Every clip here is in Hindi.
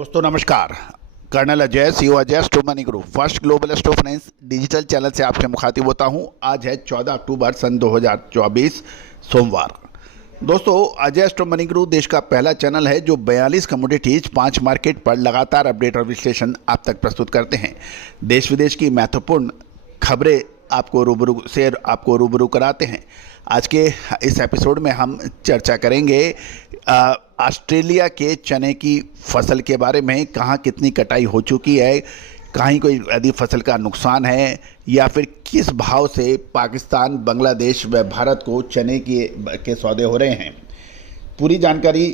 दोस्तों नमस्कार। कर्नल अजय सीओ अजय स्टो मनी ग्रुप फर्स्ट ग्लोबल स्टो फाइनेंस डिजिटल चैनल से आपसे मुखातिब होता हूं। आज है 14 अक्टूबर सन 2024 सोमवार। दोस्तों अजय स्टो मनी ग्रुप देश का पहला चैनल है जो 42 कमोडिटीज 5 मार्केट पर लगातार अपडेट और विश्लेषण आप तक प्रस्तुत करते हैं। देश विदेश की महत्वपूर्ण खबरें आपको रूबरू कराते हैं। आज के इस एपिसोड में हम चर्चा करेंगे ऑस्ट्रेलिया के चने की फसल के बारे में। कहाँ कितनी कटाई हो चुकी है, कहीं कोई यदि फसल का नुकसान है या फिर किस भाव से पाकिस्तान, बांग्लादेश व भारत को चने के सौदे हो रहे हैं। पूरी जानकारी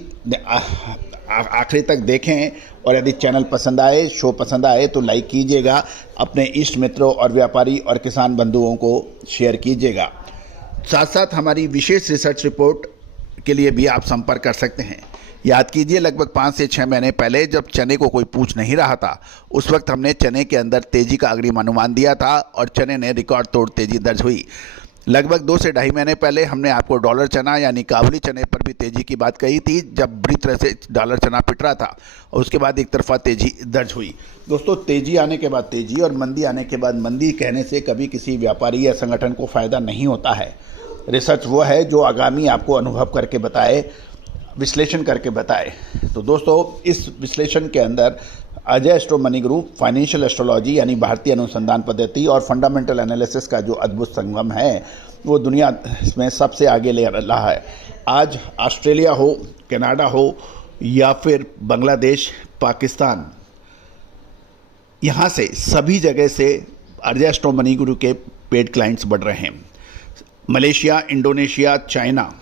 आखिरी तक देखें और यदि चैनल पसंद आए, शो पसंद आए तो लाइक कीजिएगा, अपने इष्ट मित्रों और व्यापारी और किसान बंधुओं को शेयर कीजिएगा। साथ साथ हमारी विशेष रिसर्च रिपोर्ट के लिए भी आप संपर्क कर सकते हैं। याद कीजिए लगभग 5 से 6 महीने पहले जब चने को कोई पूछ नहीं रहा था, उस वक्त हमने चने के अंदर तेजी का अग्रिम अनुमान दिया था और चने ने रिकॉर्ड तोड़ तेजी दर्ज हुई। लगभग 2 से ढाई महीने पहले हमने आपको डॉलर चना यानी काबुली चने पर भी तेजी की बात कही थी, जब बुरी तरह से डॉलर चना पिट रहा था और उसके बाद एक तरफा तेजी दर्ज हुई। दोस्तों तेजी आने के बाद तेजी और मंदी आने के बाद मंदी कहने से कभी किसी व्यापारी या संगठन को फ़ायदा नहीं होता है। रिसर्च वो है जो आगामी आपको अनुभव करके बताए, विश्लेषण करके बताए। तो दोस्तों इस विश्लेषण के अंदर अजय स्टो मनी ग्रुप फाइनेंशियल एस्ट्रोलॉजी यानी भारतीय अनुसंधान पद्धति और फंडामेंटल एनालिसिस का जो अद्भुत संगम है वो दुनिया में सबसे आगे ले रहा है। आज ऑस्ट्रेलिया हो, कनाडा हो या फिर बांग्लादेश, पाकिस्तान, यहाँ से सभी जगह से अजय स्टो मनी ग्रुप के पेड क्लाइंट्स बढ़ रहे हैं। मलेशिया, इंडोनेशिया, चाइना,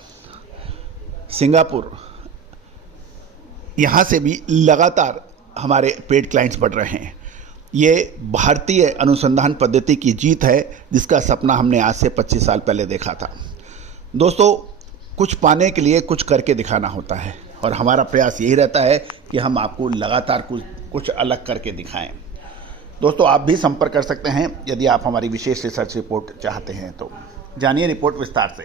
सिंगापुर, यहाँ से भी लगातार हमारे पेड क्लाइंट्स बढ़ रहे हैं। ये भारतीय अनुसंधान पद्धति की जीत है जिसका सपना हमने आज से 25 साल पहले देखा था। दोस्तों कुछ पाने के लिए कुछ करके दिखाना होता है और हमारा प्रयास यही रहता है कि हम आपको लगातार कुछ अलग करके दिखाएं। दोस्तों आप भी संपर्क कर सकते हैं यदि आप हमारी विशेष रिसर्च रिपोर्ट चाहते हैं तो। जानिए रिपोर्ट विस्तार से।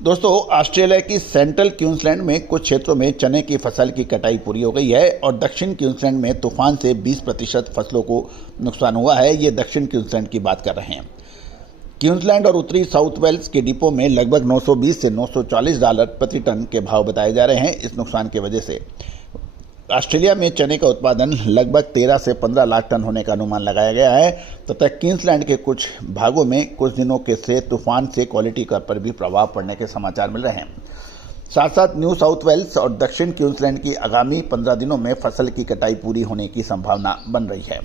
दोस्तों ऑस्ट्रेलिया की सेंट्रल क्वींसलैंड में कुछ क्षेत्रों में चने की फसल की कटाई पूरी हो गई है और दक्षिण क्वींसलैंड में तूफान से 20% फसलों को नुकसान हुआ है। ये दक्षिण क्वींसलैंड की बात कर रहे हैं। क्वींसलैंड और उत्तरी साउथ वेल्स के डिपो में लगभग 920 से $940 प्रति टन के भाव बताए जा रहे हैं। इस नुकसान की वजह से ऑस्ट्रेलिया में चने का उत्पादन लगभग 13 से 15 लाख टन होने का अनुमान लगाया गया है, तथा क्वींसलैंड के कुछ भागों में कुछ दिनों के से तूफान से क्वालिटी कर पर भी प्रभाव पड़ने के समाचार मिल रहे हैं। साथ साथ न्यू साउथ वेल्स और दक्षिण क्वींसलैंड की आगामी 15 दिनों में फसल की कटाई पूरी होने की संभावना बन रही है।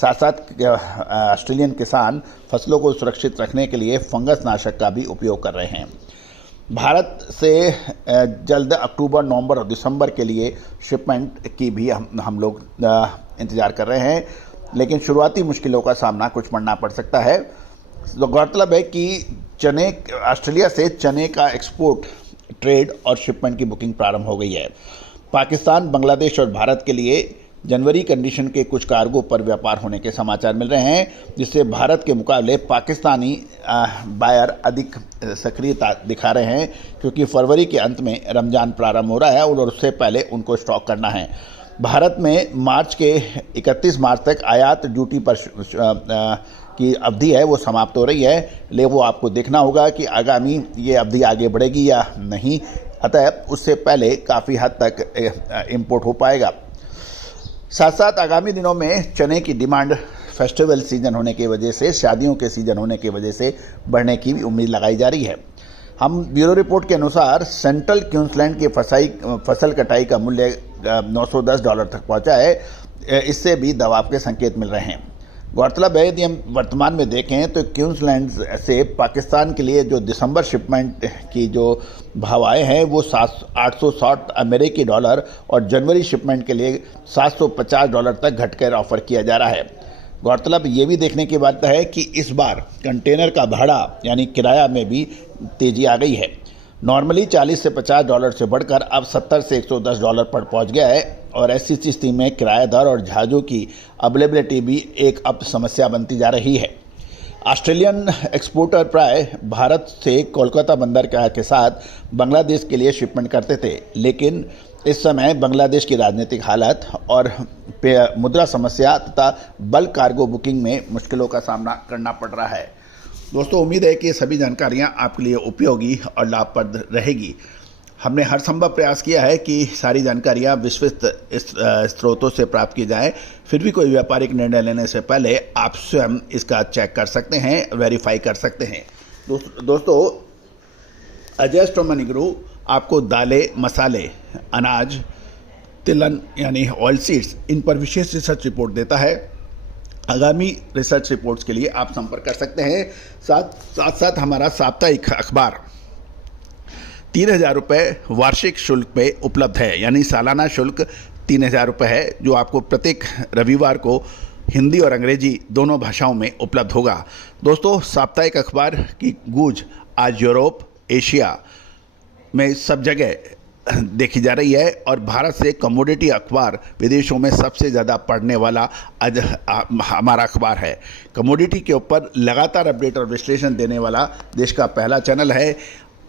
साथ साथ ऑस्ट्रेलियन किसान फसलों को सुरक्षित रखने के लिए फंगस नाशक का भी उपयोग कर रहे हैं। भारत से जल्द अक्टूबर, नवंबर और दिसंबर के लिए शिपमेंट की भी हम लोग इंतज़ार कर रहे हैं, लेकिन शुरुआती मुश्किलों का सामना कुछ पड़ना पड़ सकता है। तो गौरतलब है कि ऑस्ट्रेलिया से चने का एक्सपोर्ट, ट्रेड और शिपमेंट की बुकिंग प्रारंभ हो गई है। पाकिस्तान, बांग्लादेश और भारत के लिए जनवरी कंडीशन के कुछ कार्गो पर व्यापार होने के समाचार मिल रहे हैं, जिससे भारत के मुकाबले पाकिस्तानी बायर अधिक सक्रियता दिखा रहे हैं, क्योंकि फरवरी के अंत में रमज़ान प्रारंभ हो रहा है और उससे पहले उनको स्टॉक करना है। भारत में मार्च के 31 मार्च तक आयात ड्यूटी पर की अवधि है वो समाप्त हो रही है, लेकिन वो आपको देखना होगा कि आगामी ये अवधि आगे बढ़ेगी या नहीं, अतः उससे पहले काफ़ी हद तक इम्पोर्ट हो पाएगा। साथ साथ आगामी दिनों में चने की डिमांड फेस्टिवल सीजन होने की वजह से, शादियों के सीजन होने की वजह से बढ़ने की भी उम्मीद लगाई जा रही है। हम ब्यूरो रिपोर्ट के अनुसार सेंट्रल क्वींसलैंड की फसल कटाई का मूल्य $910 तक पहुंचा है। इससे भी दबाव के संकेत मिल रहे हैं। गौरतलब है यदि हम वर्तमान में देखें तो क्वींसलैंड से पाकिस्तान के लिए जो दिसंबर शिपमेंट की जो भाव आए हैं वो $860 अमेरिकी डॉलर और जनवरी शिपमेंट के लिए $750 तक घटकर ऑफर किया जा रहा है। गौरतलब ये भी देखने की बात है कि इस बार कंटेनर का भाड़ा यानी किराया में भी तेजी आ गई है। नॉर्मली $40 से $50 से बढ़कर अब $70 से $110 पर पहुंच गया है और ऐसी स्थिति में किराया दर और जहाज़ों की अवेलेबिलिटी भी एक अब समस्या बनती जा रही है। ऑस्ट्रेलियन एक्सपोर्टर प्राय भारत से कोलकाता बंदरगाह के साथ बांग्लादेश के लिए शिपमेंट करते थे, लेकिन इस समय बांग्लादेश की राजनीतिक हालत और मुद्रा समस्या तथा बल्क कार्गो बुकिंग में मुश्किलों का सामना करना पड़ रहा है। दोस्तों, उम्मीद है कि ये सभी जानकारियां आपके लिए उपयोगी और लाभप्रद रहेगी। हमने हर संभव प्रयास किया है कि सारी जानकारियां विश्वस्त स्रोतों से प्राप्त की जाएं। फिर भी कोई व्यापारिक निर्णय लेने से पहले आप स्वयं इसका चेक कर सकते हैं, वेरीफाई कर सकते हैं। दोस्तों, अजय स्टोर मनी गुरु आपको दालें, मसाले, अनाज, तिलहन यानी ऑयल सीड्स, इन पर विशेष रिसर्च रिपोर्ट देता है। आगामी रिसर्च रिपोर्ट्स के लिए आप संपर्क कर सकते हैं। साथ हमारा साप्ताहिक अखबार 3,000 रुपये वार्षिक शुल्क पे उपलब्ध है, यानी सालाना शुल्क 3,000 रुपये है, जो आपको प्रत्येक रविवार को हिंदी और अंग्रेजी दोनों भाषाओं में उपलब्ध होगा। दोस्तों, साप्ताहिक अखबार की गूंज आज यूरोप, एशिया में सब जगह देखी जा रही है और भारत से कमोडिटी अखबार विदेशों में सबसे ज़्यादा पढ़ने वाला आज हमारा अखबार है। कमोडिटी के ऊपर लगातार अपडेट और विश्लेषण देने वाला देश का पहला चैनल है।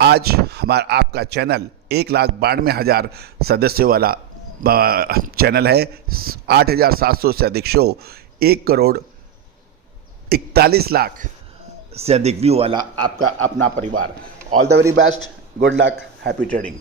आज आपका चैनल 1,92,000 सदस्यों वाला चैनल है। 8,700 से अधिक शो, 1,41,00,000 से अधिक व्यू वाला आपका अपना परिवार। All the very best, good luck, happy trading.